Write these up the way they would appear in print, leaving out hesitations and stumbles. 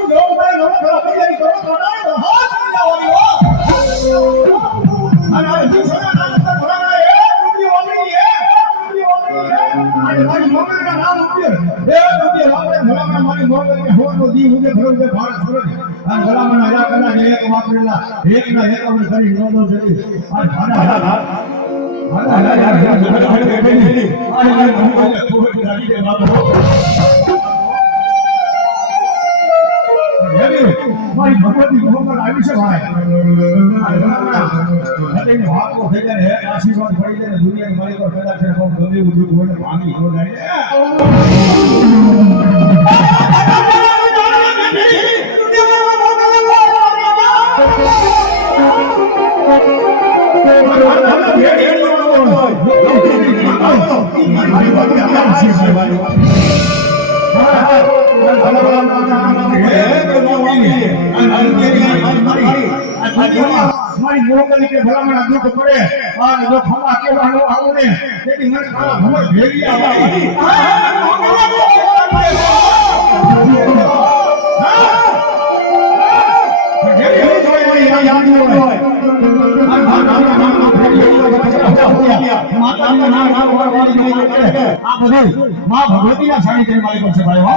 જો મને નવો ખરા તૈયારી કરો તો હાથ જાવની હો અને આ જીસના નામ પર ભરાણા એ રૂપિયો ઓમણી એ મારી મોગલના નામ ઉપર એ રૂપિયો આપણે ભલામણ મારી મોગલને હોનો દી ઉગે ભરોસે ભારત સુરત આ ભલામણ આયા કના એક વાપરેલા એકના એક અમે કરી નોંધો જતી આ ભાડા મારી ભગવતી મોગલ આવી છે ભાઈ આશીર્વાદ પડી જાય દુનિયા મારી પર પેદા છે બહુ ગમે બધું બોલે ભાગી હો જાય મારી મોગલી કે ભલામણ દુઃખ પડે અને જો ખમા કેવાનો આવું ને તેથી મને ખાવા ભમર ભેગી આવે માં ભગવતીના સાનિધ્ય માલિક છે ભાઈ હો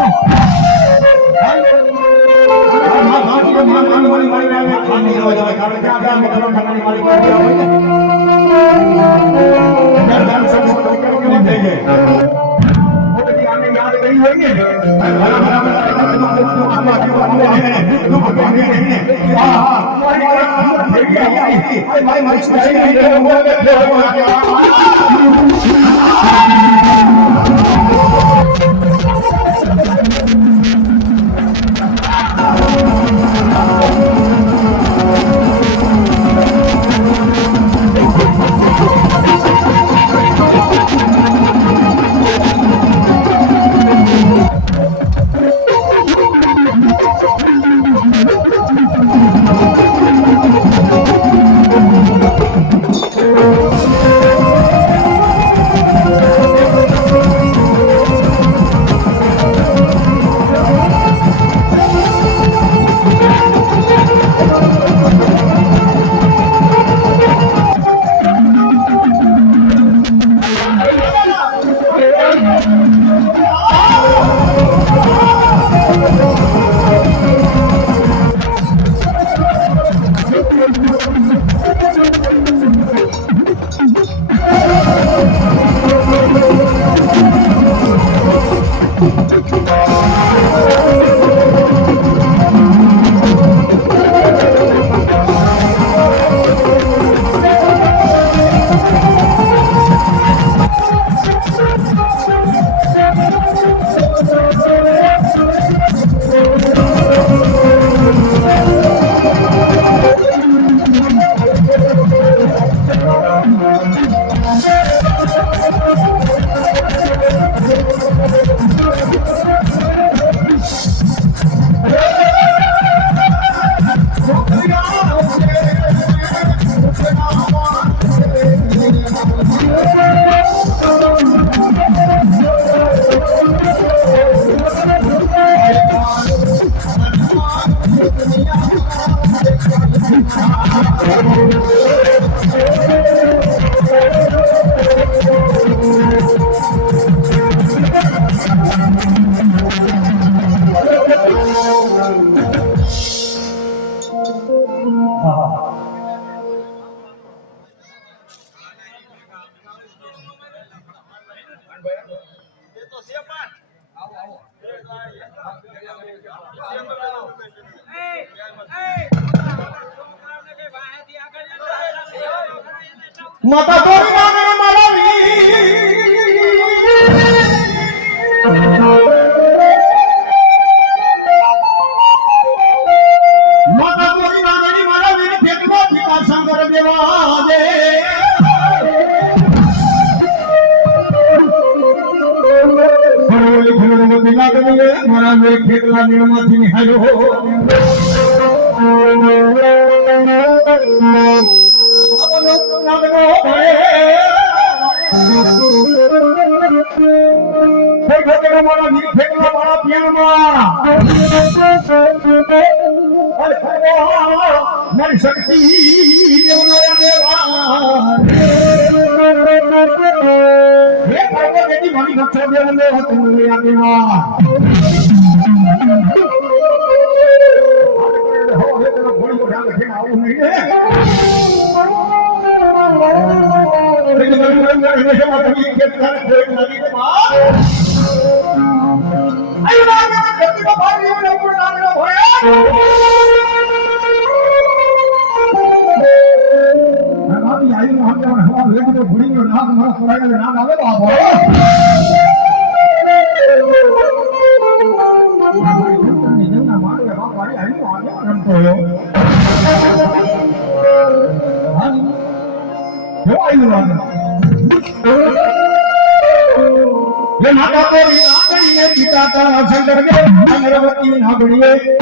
માતા તોરી નામે મારા માતા તોરી નામે મારા વીર ફેટવા પિતા શંકર દેવા દે ભણોલી ભણોલી બિના ગમે મારા વીર ફેટલા નિર્માથી નિહાળ્યો મારા વીર ફેટલા મારા પ્યારમાં મારી શક્તિ દેવનારા દેવા હે પાર્વતી મારી ભક્તો દેવને તમને આ દેવા હો હે તો ઘોડી કો ઢાંગ છે આવું નહીં ને ये माता को नागणीय पिता का शंकर के अमरवती नागणीय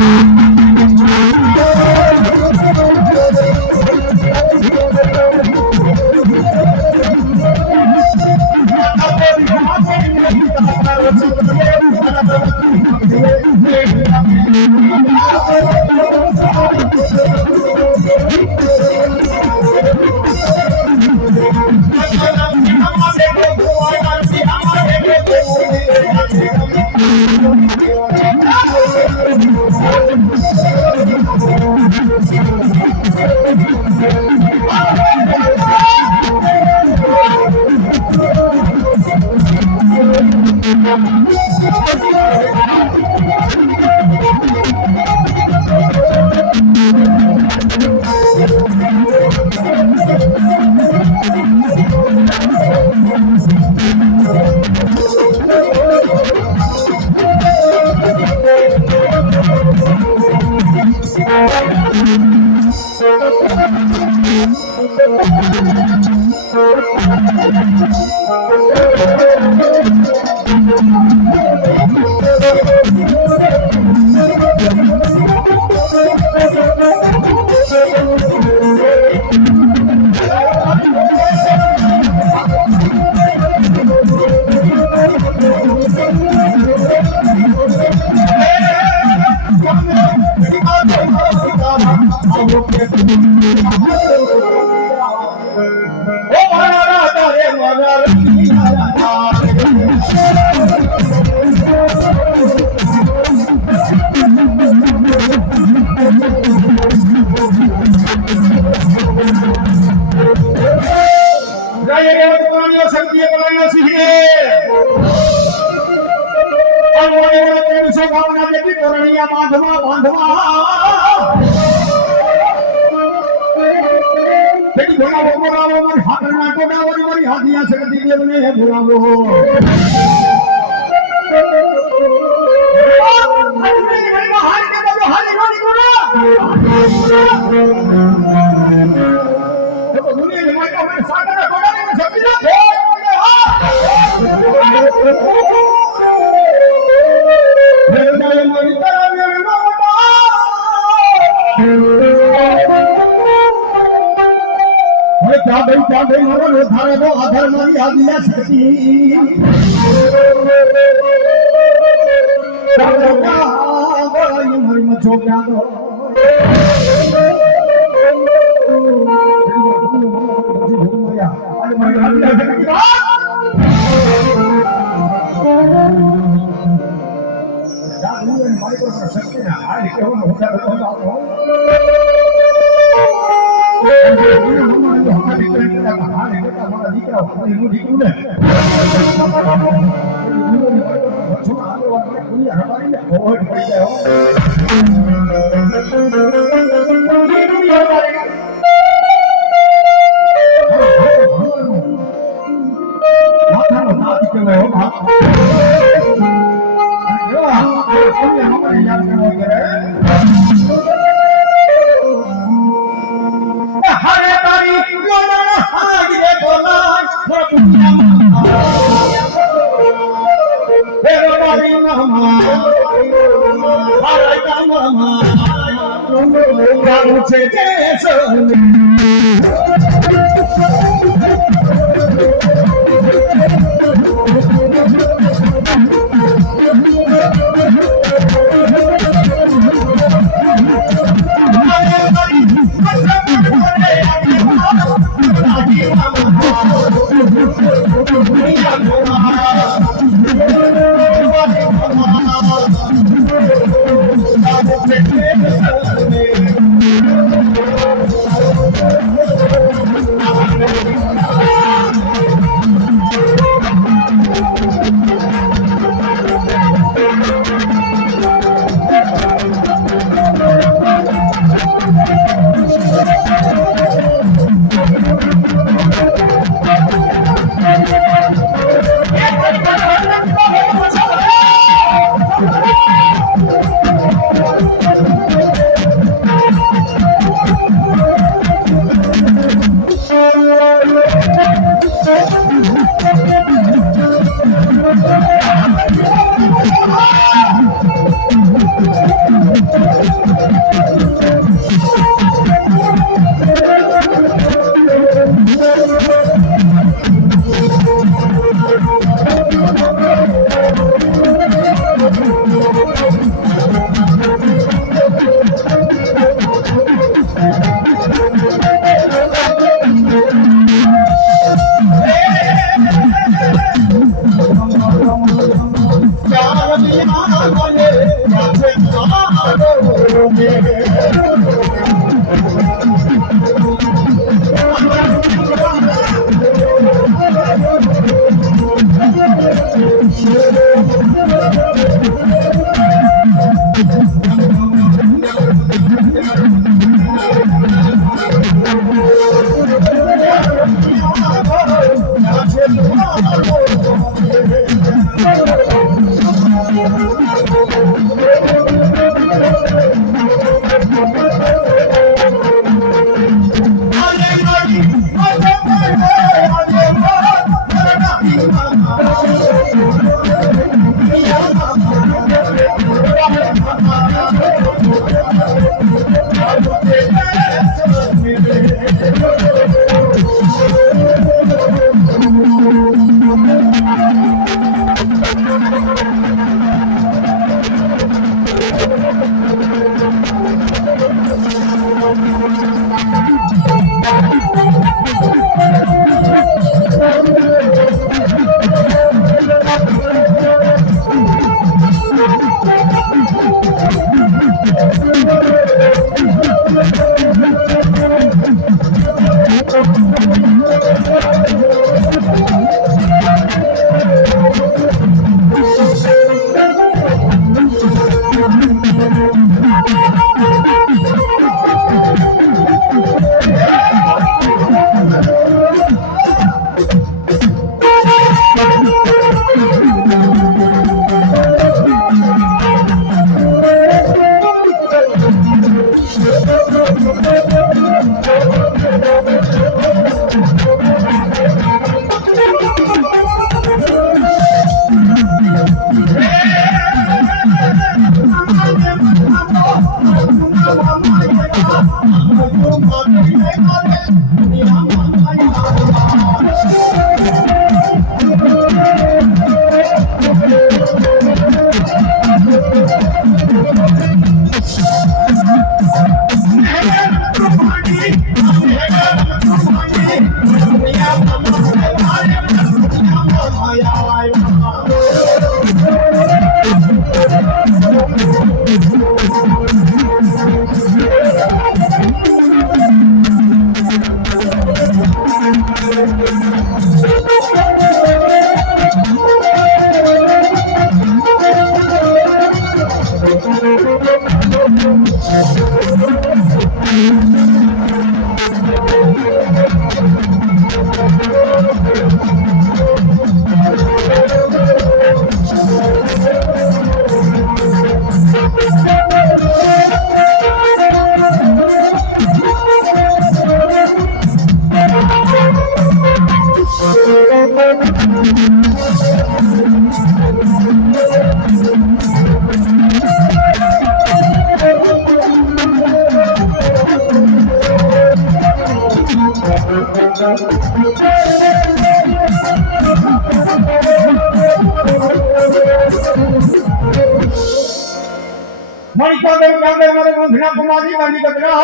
મારી કાંદર કાંદર મારે ગંભીરા કુમારી વાલી ગગરા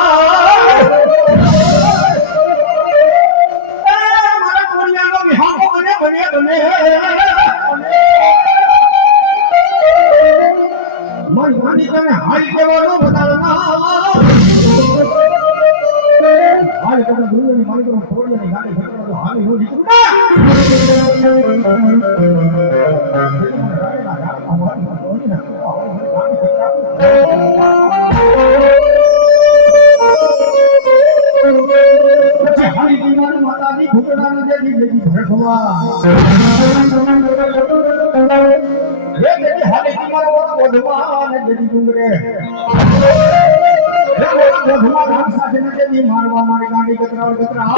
મારા કોરિયાનો વિહાકો બને બને બને મારી વાલી તને હારી કેવાનું બતાડના હાલ કોના દુનિયાની માલિકો છોડીની ગાડી ફેરવાનો હાલી હો દીકરું ના હારી દીવાની માતાની ઘૂંટડાને દેવી દેવી ભરખવા રે દેવી હારી દીવાનો વધવા ને દેવી ડુંગરે વધવા રામ સાથે ને દેવી મારવા મારી ગાડી કતરાવ કતરા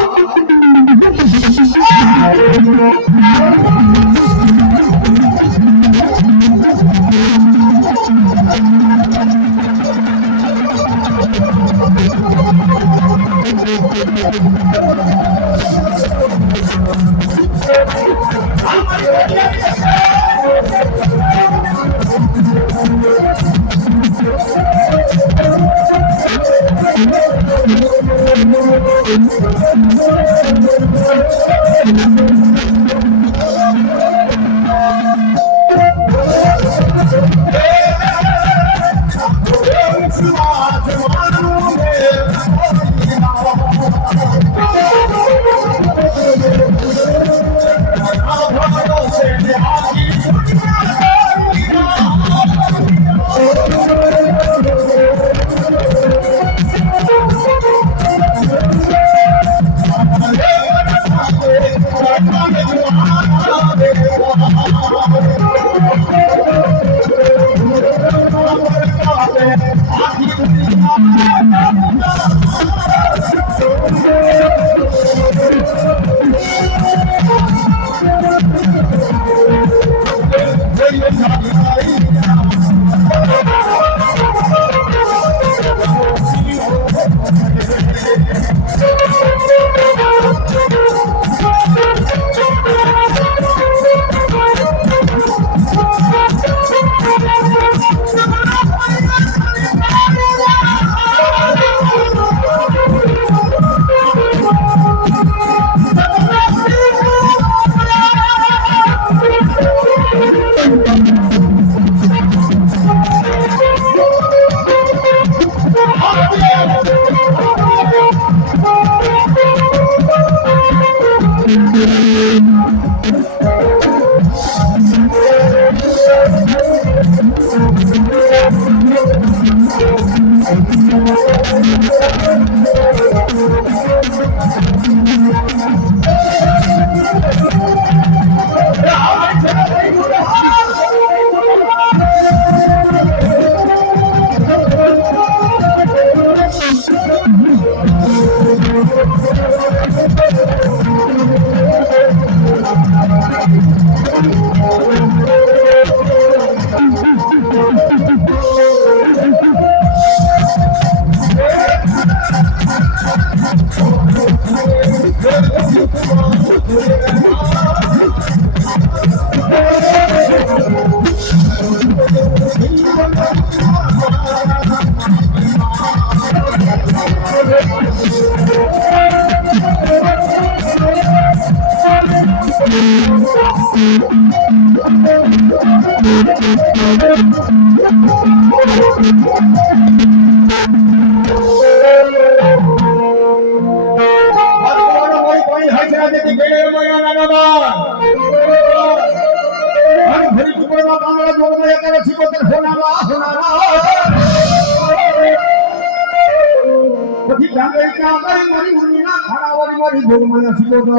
પછી ગાંગઈ ક્યાં ગઈ મારી મુનિના ખાનાવાળી મારી ભોગમાના સિકોદર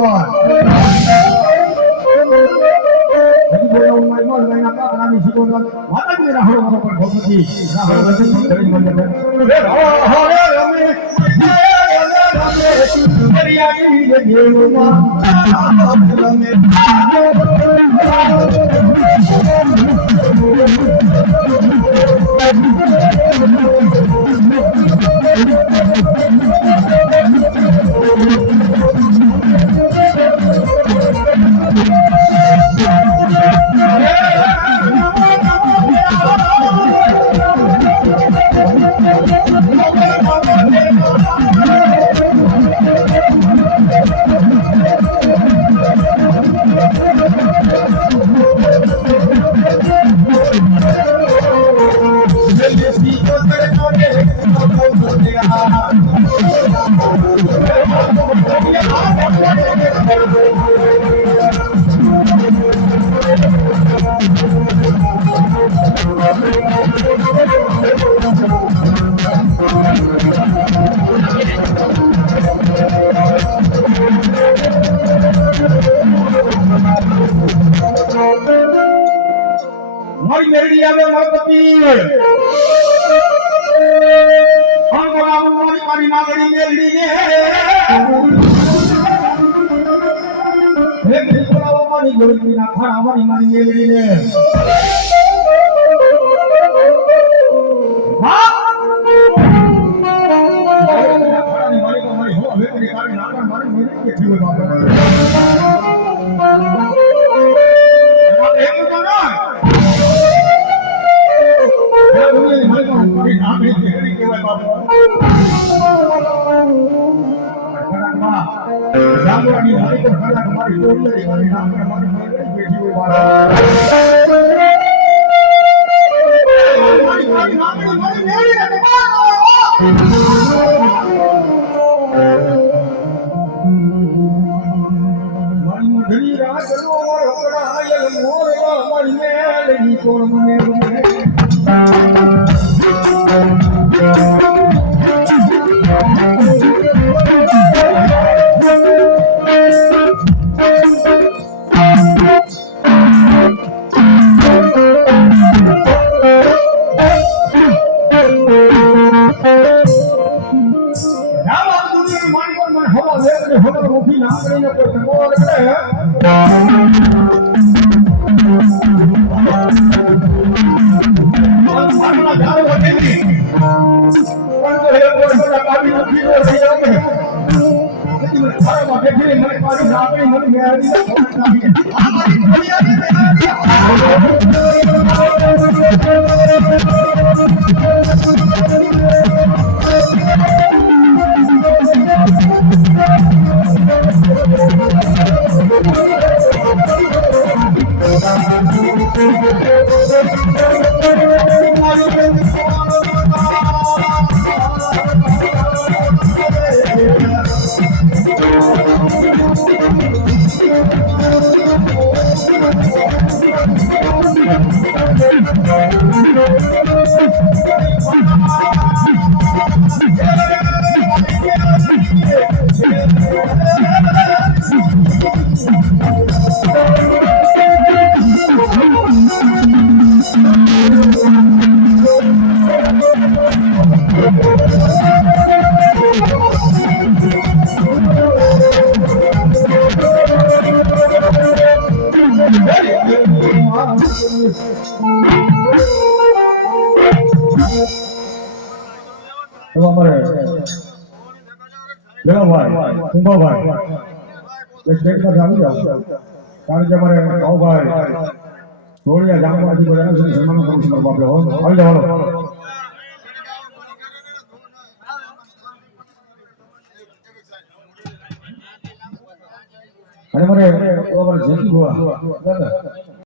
હજી બોલાવું મારી માલ મહિના કાકડાની સિકોદર માતાજી રાહો મારો પર ભગવતી રાહો વચન કરી મને રે રાહો રે રમે હરિયાળી દેવમાં રમે ગણપતિ અંગોલા મારી મારી નાગડી મેલડી ને હે ત્રિપુરાઓ મારી જોડી ના ખાડા મારી મારી મેલડી ને હા ખાડાની મારી તો મારી હો વેકરી કાઢી નાગણ મારી મેલડી કે થયું બાપા એક તો ના દુનિયાની મારી તો મારી નાગડી કેડી કહેવાય બાપા જામવાની મારી તો ખાડા મારી જોડી મારી નાગણ મારી મેલડી બેઠી હોય બાપા મારી નાગડી મારી મેલડી ને ધની રાજનો રોકડા આયલ મોરવા મારી મેલડી કોણ મને કુંભાભાઈ એ સ્ટેટમાં આવી જાઓ કારણ કે અમારે ભાવભાઈ ધોળિયા જામવાથી બધા સન્માન કરું છું બાપરે આવી જવાનો અને મને જેથી હોવા